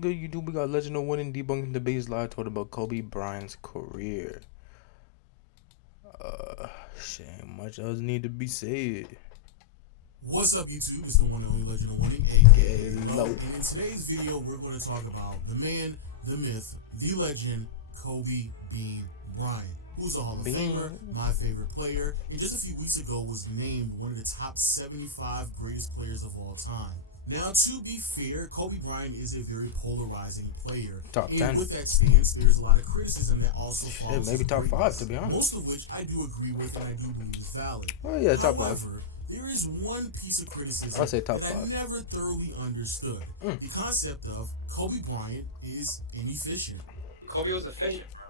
good, YouTube? We got Legend of Winning debunking debates live talking about Kobe Bryant's career. Shit, much else need to be said. What's up, YouTube? It's the one and only Legend of Winning, aka Low. And in today's video, we're going to talk about the man, the myth, the legend, Kobe Bean Bryant, who's a Hall of Famer, my favorite player, and just a few weeks ago was named one of the top 75 greatest players of all time. Now, to be fair, Kobe Bryant is a very polarizing player. Top 10. And with that stance, there's a lot of criticism that also follows. Maybe top 5, to be honest. Most of which I do agree with and I do believe is valid. Oh yeah, top 5. However, there is one piece of criticism I'll say top that 5. I never thoroughly understood. The concept of Kobe Bryant is inefficient. Kobe was efficient, bro.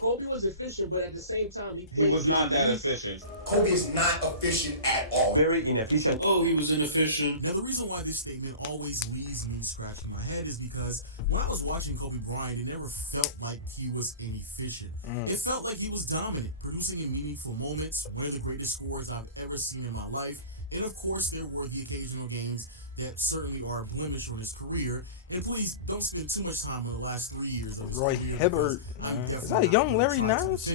Kobe was efficient, but at the same time, He was not that efficient. Kobe is not efficient at all. Very inefficient. Oh, he was inefficient. Now, the reason why this statement always leaves me scratching my head is because when I was watching Kobe Bryant, it never felt like he was inefficient. It felt like he was dominant, producing in meaningful moments, one of the greatest scorers I've ever seen in my life. And of course, there were the occasional games that certainly are a blemish on his career. And please don't spend too much time on the last 3 years of his Roy career. Hibbert. Is that a young Larry Nance?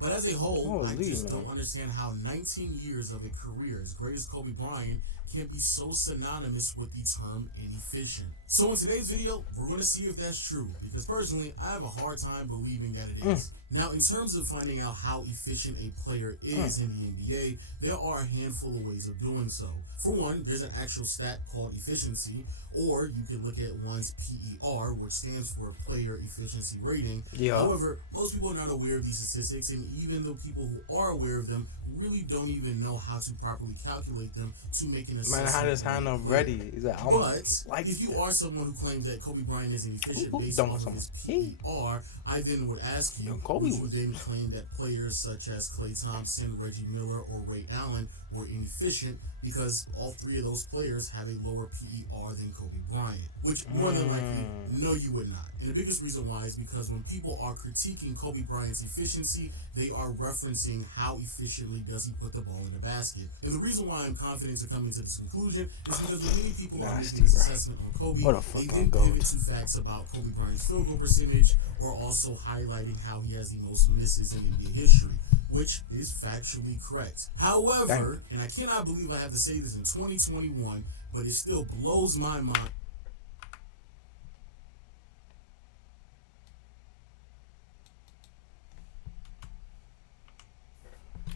But as a whole, I Holy, just man. don't understand how 19 years of a career as great as Kobe Bryant can be so synonymous with the term inefficient. So in today's video, we're going to see if that's true, because personally, I have a hard time believing that it is. Now, in terms of finding out how efficient a player is in the NBA, there are a handful of ways of doing so. For one, there's an actual stat called efficiency, or you can look at one's PER, which stands for player efficiency rating. Yeah. However, most people are not aware of these statistics, and even though people who are aware of them really don't even know how to properly calculate them to make an assessment. Man had his hand up ready. He's like, But if you are someone who claims that Kobe Bryant is inefficient based off of his PER, I then would ask you, would you then claim that players such as Klay Thompson, Reggie Miller, or Ray Allen were inefficient because all three of those players have a lower PER than Kobe Bryant? Which more than likely, no, you would not. And the biggest reason why is because when people are critiquing Kobe Bryant's efficiency, they are referencing how efficiently does he put the ball in the basket. And the reason why I'm confident to coming to this conclusion is because when many people are making this assessment on Kobe, they then pivot to facts about Kobe Bryant's field goal percentage, or also highlighting how he has the most misses in NBA history, which is factually correct. However, and I cannot believe I have to say this in 2021, but it still blows my mind.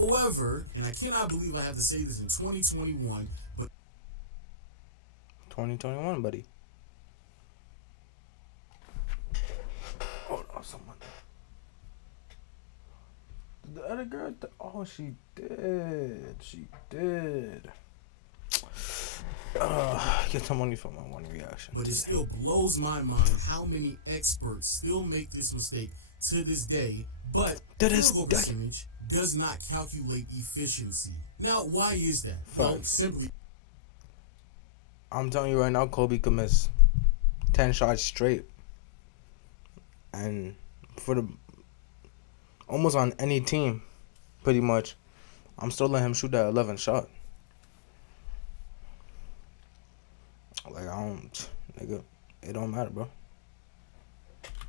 However, and I cannot believe I have to say this in 2021, but 2021, buddy. Hold on, someone. The other girl, oh, she did. She did. Get some money for my one reaction. But it still blows my mind how many experts still make this mistake to this day. But field goal percentage does not calculate efficiency. Now, why is that? Well, simply, I'm telling you right now, Kobe could miss 10 shots straight, and for the almost on any team, pretty much, I'm still letting him shoot that 11th shot. Like, nigga, it don't matter, bro.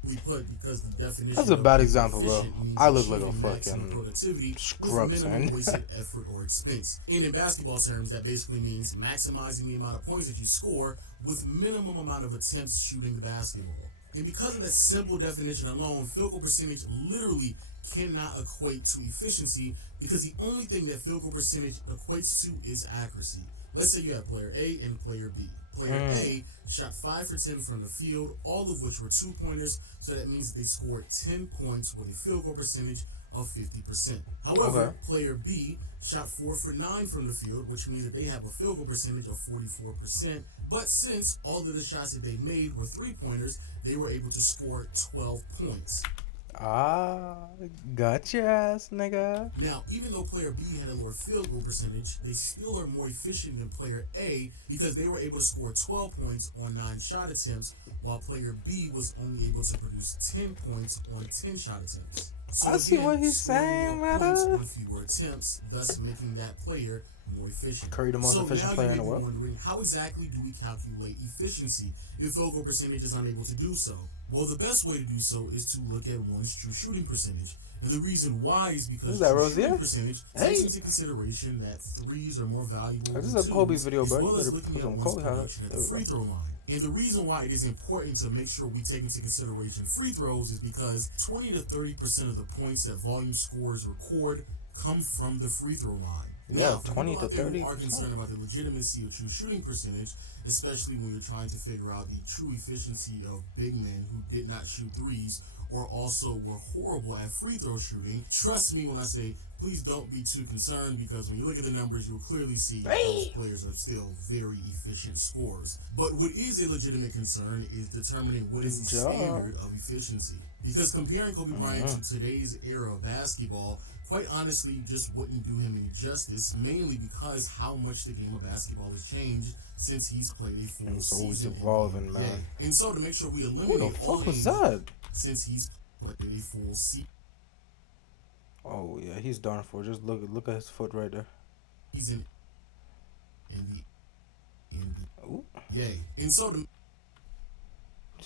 we put, because the definition That's a bad example, bro. means I look like a achieving maximum fucking productivity scrub, with minimum son. wasted effort or expense. And in basketball terms, that basically means maximizing the amount of points that you score with minimum amount of attempts shooting the basketball. And because of that simple definition alone, field goal percentage literally cannot equate to efficiency, because the only thing that field goal percentage equates to is accuracy. Let's say you have player A and player B. Player A shot 5 for 10 from the field, all of which were 2-pointers, so that means they scored 10 points with a field goal percentage of 50%. However, player B shot 4 for 9 from the field, which means that they have a field goal percentage of 44%. But since all of the shots that they made were 3-pointers, they were able to score 12 points. Gotcha, ass nigga. Now, even though player B had a lower field goal percentage, they still are more efficient than player A because they were able to score 12 points on 9 shot attempts, while player B was only able to produce 10 points on 10 shot attempts. So I see what he's saying, points brother. on fewer attempts, thus making that player more efficient. Curry, the most efficient player in the world. So now you may be wondering, how exactly do we calculate efficiency if field goal percentage is unable to do so? Well, the best way to do so is to look at one's true shooting percentage. And the reason why is because true shooting percentage takes into consideration that threes are more valuable than twos, Kobe video, as bro. well as looking at one's production at the free throw line. And the reason why it is important to make sure we take into consideration free throws is because 20 to 30% of the points that volume scorers record come from the free throw line. Yeah, now, 20 to 30. Who are concerned about the legitimacy of true shooting percentage, especially when you're trying to figure out the true efficiency of big men who did not shoot threes or also were horrible at free throw shooting. Trust me when I say, please don't be too concerned, because when you look at the numbers, you'll clearly see those players are still very efficient scorers. But what is a legitimate concern is determining what is the standard of efficiency. Because comparing Kobe Bryant to today's era of basketball, quite honestly, just wouldn't do him any justice, mainly because how much the game of basketball has changed since he's played a full season. So he's evolving, man. Yeah. And so to make sure we eliminate all was that? Since he's played a full season. Oh yeah, he's done for. Just look at his foot right there. He's in the yay. And so to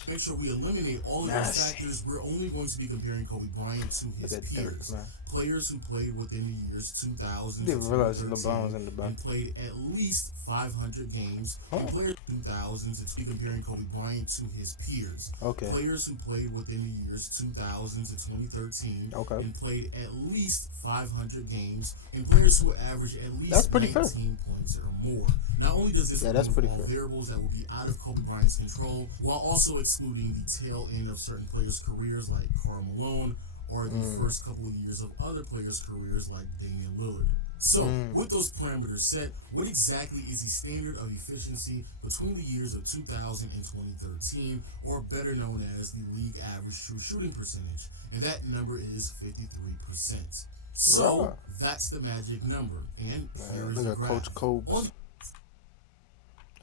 make sure we eliminate all of those factors, we're only going to be comparing Kobe Bryant to his peers. Players who played within the years 2000 didn't realize LeBron was in the back and played at least 500 games. And players 2000 to be comparing Kobe Bryant to his peers. Players who played within the years 2000 to 2013 and played at least 500 games. And players who averaged at least 19 points or more. Not only does this include all variables that will be out of Kobe Bryant's control, while also excluding the tail end of certain players' careers like Karl Malone, or the first couple of years of other players' careers like Damian Lillard. So, with those parameters set, what exactly is the standard of efficiency between the years of 2000 and 2013, or better known as the league average true shooting percentage? And that number is 53%. So, that's the magic number. And here is the graph. Coach Cobes.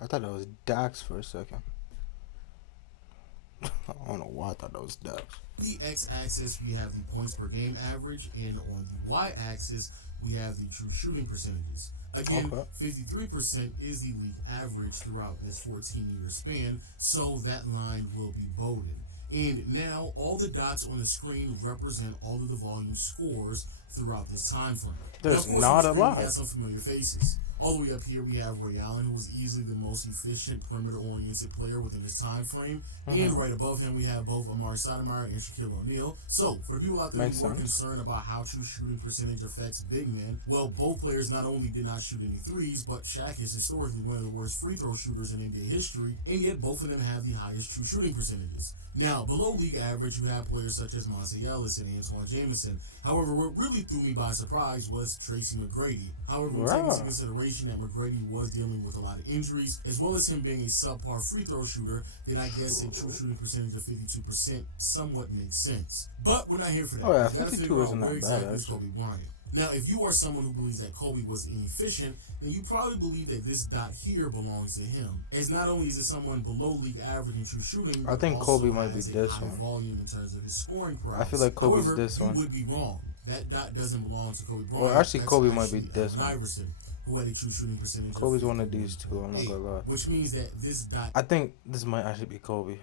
I thought that was Dax for a second. I don't know why I thought that was Dax. On the x-axis, we have the points per game average, and on the y-axis, we have the true shooting percentages. Again, 53% is the league average throughout this 14-year span, so that line will be bolded. And now, all the dots on the screen represent all of the volume scores throughout this time frame. There's now, not a lot. We have some familiar faces. All the way up here, we have Ray Allen, who was easily the most efficient perimeter-oriented player within this time frame. And right above him, we have both Amari Stoudemire and Shaquille O'Neal. So, for the people out there who are concerned about how true shooting percentage affects big men, well, both players not only did not shoot any threes, but Shaq is historically one of the worst free throw shooters in NBA history, and yet both of them have the highest true shooting percentages. Now, below league average, you have players such as Monte Ellis and Antoine Jameson. However, what really threw me by surprise was Tracy McGrady. However, we take into consideration that McGrady was dealing with a lot of injuries, as well as him being a subpar free throw shooter, then I guess a true shooting percentage of 52% somewhat makes sense. But we're not here for that. Oh yeah, we gotta figure out where exactly is Kobe Bryant. Now, if you are someone who believes that Kobe was inefficient, then you probably believe that this dot here belongs to him. As not only is it someone below league average in true shooting, I think Kobe might be this one. Volume in terms of his scoring prowess. I feel like Kobe's this one. You would be wrong. That dot doesn't belong to Kobe Bryant. Well, actually, Kobe might be this one. Iverson, who had a true shooting percentage. Kobe's one of these two. I'm not gonna lie. Which means that this dot. I think this might actually be Kobe.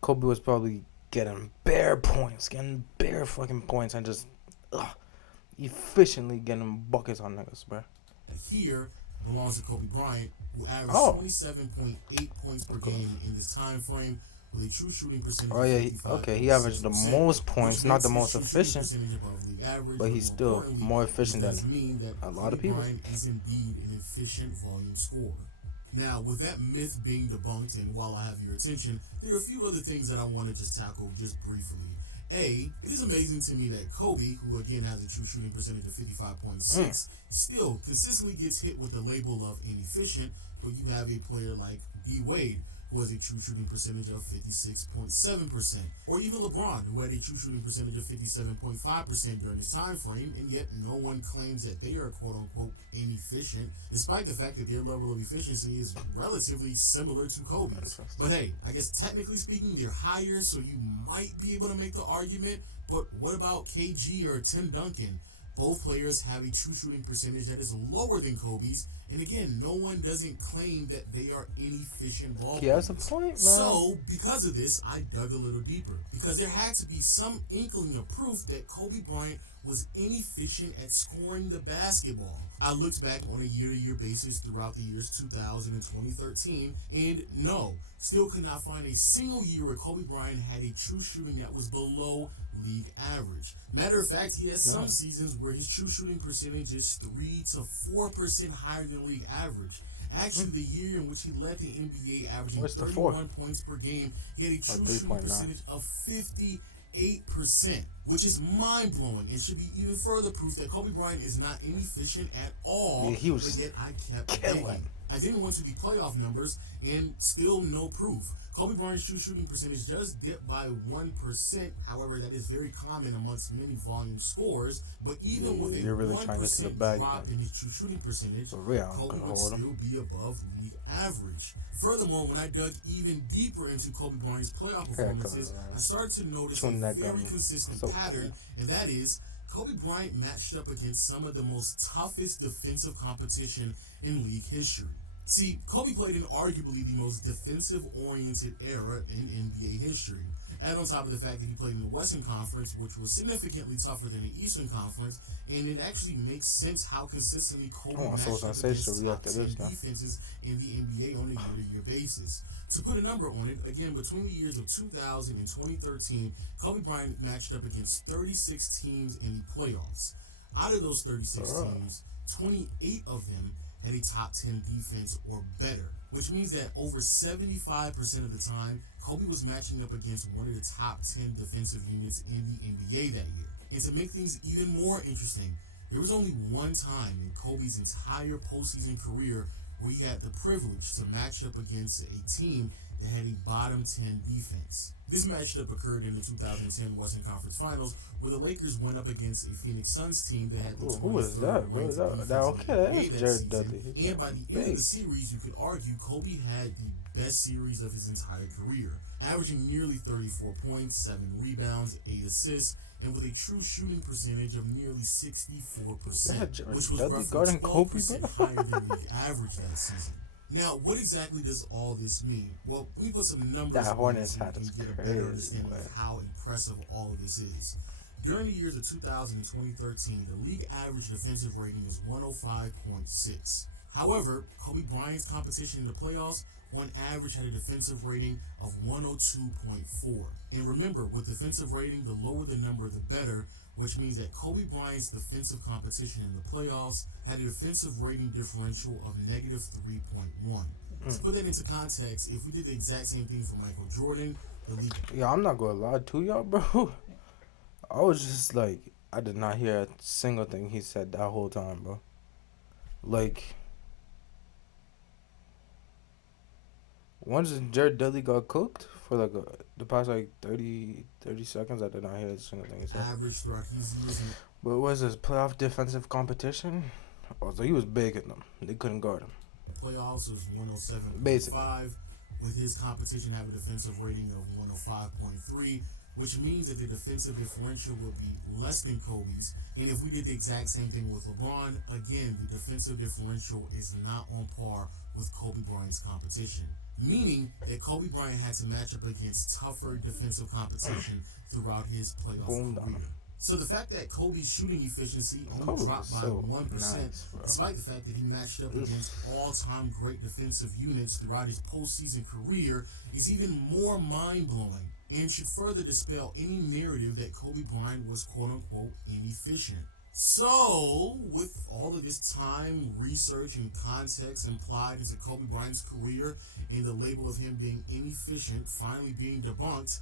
Kobe was probably getting bare points, and just efficiently getting buckets on niggas, bro. Here belongs to Kobe Bryant, who averaged 27.8 points per game in this time frame with a true shooting percentage. Oh yeah, he averaged the most points, not the most efficient, but he's still more efficient than a lot of people. Bryant is indeed an efficient volume scorer. Now, with that myth being debunked, and while I have your attention, there are a few other things that I want to just tackle just briefly. A, it is amazing to me that Kobe, who again has a true shooting percentage of 55.6, still consistently gets hit with the label of inefficient, but you have a player like D. Wade, who has a true shooting percentage of 56.7%, or even LeBron, who had a true shooting percentage of 57.5% during his time frame, and yet no one claims that they are quote-unquote inefficient, despite the fact that their level of efficiency is relatively similar to Kobe's. But hey, I guess technically speaking, they're higher, so you might be able to make the argument, but what about KG or Tim Duncan? Both players have a true shooting percentage that is lower than Kobe's, and again, no one doesn't claim that they are inefficient ball He has a players. point, man. So, because of this, I dug a little deeper, because there had to be some inkling of proof that Kobe Bryant was inefficient at scoring the basketball. I looked back on a year-to-year basis throughout the years 2000 and 2013, and no, still could not find a single year where Kobe Bryant had a true shooting that was below league average. Matter of fact, he has some seasons where his true shooting percentage is 3 to 4% higher than league average. Actually, the year in which he led the NBA averaging 31 points per game, he had a true shooting percentage of 58%, which is mind-blowing and should be even further proof that Kobe Bryant is not inefficient at all, but yet I kept digging. I then went to the playoff numbers and still no proof. Kobe Bryant's true shooting percentage does dip by 1%. However, that is very common amongst many volume scores. But even with a 1% drop in his true shooting percentage, Kobe would still be above league average. Furthermore, when I dug even deeper into Kobe Bryant's playoff performances, I started to notice a very consistent pattern, and that is Kobe Bryant matched up against some of the most toughest defensive competition in league history. See, Kobe played in arguably the most defensive-oriented era in NBA history. Add on top of the fact that he played in the Western Conference, which was significantly tougher than the Eastern Conference, and it actually makes sense how consistently Kobe matched up against top 10 defenses in the NBA on a year-to-year basis. To put a number on it, again, between the years of 2000 and 2013, Kobe Bryant matched up against 36 teams in the playoffs. Out of those 36 teams, 28 of them had a top 10 defense or better, which means that over 75% of the time, Kobe was matching up against one of the top 10 defensive units in the NBA that year. And to make things even more interesting, there was only one time in Kobe's entire postseason career where he had the privilege to match up against a team that had a bottom 10 defense. This matchup occurred in the 2010 Western Conference Finals, where the Lakers went up against a Phoenix Suns team that had the 23rd ranked defense that season. And by the end of the series, you could argue Kobe had the best series of his entire career, averaging nearly 34 points, 7 rebounds, 8 assists, and with a true shooting percentage of nearly 64%, which was roughly 12% higher than league average that season. Now, what exactly does all this mean? Well, we put some numbers on it so you can get a better understanding of how impressive all of this is. During the years of 2000 and 2013, the league average defensive rating is 105.6. However, Kobe Bryant's competition in the playoffs, on average, had a defensive rating of 102.4. And remember, with defensive rating, the lower the number, the better, which means that Kobe Bryant's defensive competition in the playoffs had a defensive rating differential of negative 3.1. To put that into context, if we did the exact same thing for Michael Jordan, the league... Yeah, I'm not going to lie to y'all, bro. I was just like, I did not hear a single thing he said that whole time, bro. Like, once Jared Dudley got cooked for like the past like 30 seconds, I did not hear a single thing he said. Average throughout his years. But what was this playoff defensive competition? Oh, so he was big in them. They couldn't guard him. Playoffs was 107.5, with his competition having a defensive rating of 105.3, which means that the defensive differential would be less than Kobe's. And if we did the exact same thing with LeBron, again, the defensive differential is not on par with Kobe Bryant's competition. Meaning that Kobe Bryant had to match up against tougher defensive competition throughout his playoff career. So the fact that Kobe's shooting efficiency only dropped by 1%, despite the fact that he matched up against all-time great defensive units throughout his postseason career, is even more mind-blowing and should further dispel any narrative that Kobe Bryant was quote-unquote inefficient. So, with all of this time, research, and context implied into Kobe Bryant's career and the label of him being inefficient finally being debunked,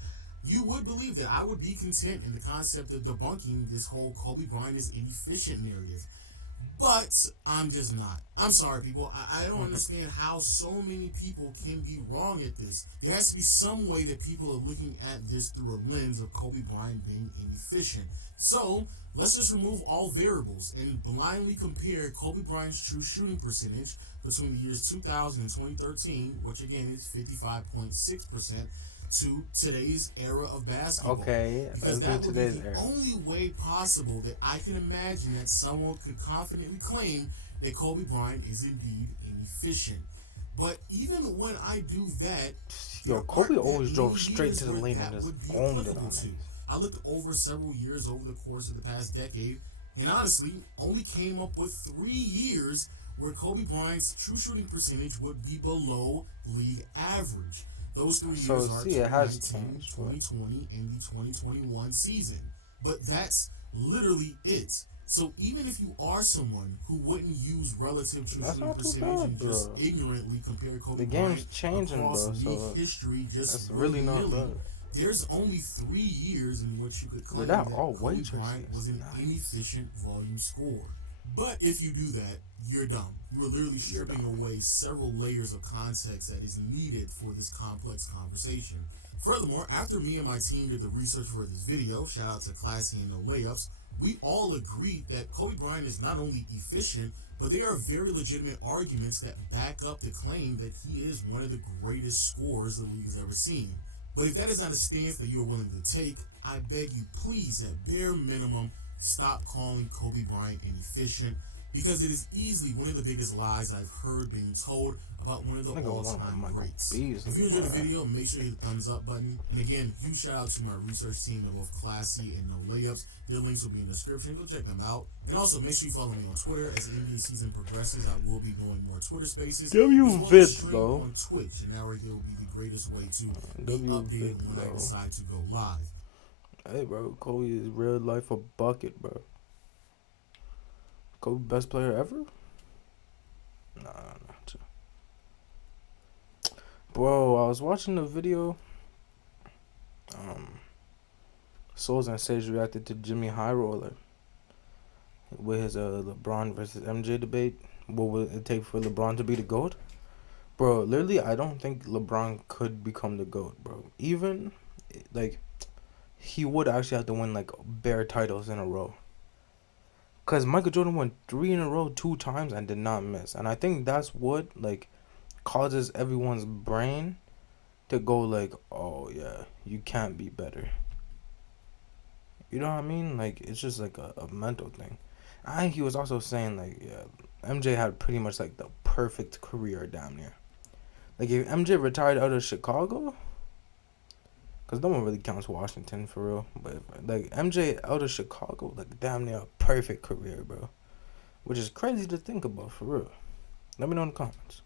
you would believe that I would be content in the concept of debunking this whole Kobe Bryant is inefficient narrative. But I'm just not. I'm sorry, people. I don't understand how so many people can be wrong at this. There has to be some way that people are looking at this through a lens of Kobe Bryant being inefficient. So, let's just remove all variables and blindly compare Kobe Bryant's true shooting percentage between the years 2000 and 2013, which again is 55.6%, to today's era of basketball. Okay, Because let's that do would be today's the era. only way possible that I can imagine that someone could confidently claim that Kobe Bryant is indeed inefficient. But even when I do that, Yo, there Kobe aren't that always many drove straight years to the where lane and that just would be owned it applicable on to. it. I looked over several years over the course of the past decade, and honestly, only came up with 3 years where Kobe Bryant's true shooting percentage would be below league average. Those 3 So years are see, it has 2019, changed. 2020, and the 2021 season. But that's literally it. So even if you are someone who wouldn't use relative true That's shooting not too percentage bad, and just bro. ignorantly compare Kobe The game's Bryant changing, across bro. league So history just that's really not willy-nilly, bad. there's only 3 years in which you could Yo, claim that that all Kobe white Bryant jersey was is an nice. inefficient volume scorer. But if you do that, you're dumb. You are literally stripping away several layers of context that is needed for this complex conversation. Furthermore, after me and my team did the research for this video, shout out to Classy and No Layups, we all agreed that Kobe Bryant is not only efficient, but there are very legitimate arguments that back up the claim that he is one of the greatest scorers the league has ever seen. But if that is not a stance that you are willing to take, I beg you please, at bare minimum, stop calling Kobe Bryant inefficient, because it is easily one of the biggest lies I've heard being told about one of the Nigga want all-time Michael greats. Beasley, If you enjoyed the man. video, make sure you hit the thumbs up button. And again, huge shout out to my research team of both Classy and No Layups. Their links will be in the description. Go check them out. And also make sure you follow me on Twitter. As the NBA season progresses, I will be doing more Twitter spaces. W as well as Vids, stream though. on Twitch. And now right there will be the greatest way to be W updated Vids, when I though. decide to go live. Hey, bro, Kobe is real life a bucket, bro. Kobe best player ever? Nah. Bro, I was watching the video. Souls and Sage reacted to Jimmy High Roller with his LeBron versus MJ debate. What would it take for LeBron to be the GOAT? Bro, literally, I don't think LeBron could become the GOAT, bro. Even, like, he would actually have to win, like, bare titles in a row. Because Michael Jordan won 3 in a row 2 times and did not miss. And I think that's what, like, causes everyone's brain to go, like, oh, yeah, you can't be better. You know what I mean? Like, it's just, like, a mental thing. And he was also saying, like, yeah, MJ had pretty much, like, the perfect career damn near. Like, if MJ retired out of Chicago, because no one really counts Washington for real, but, like, MJ out of Chicago, like, damn near a perfect career, bro. Which is crazy to think about, for real. Let me know in the comments.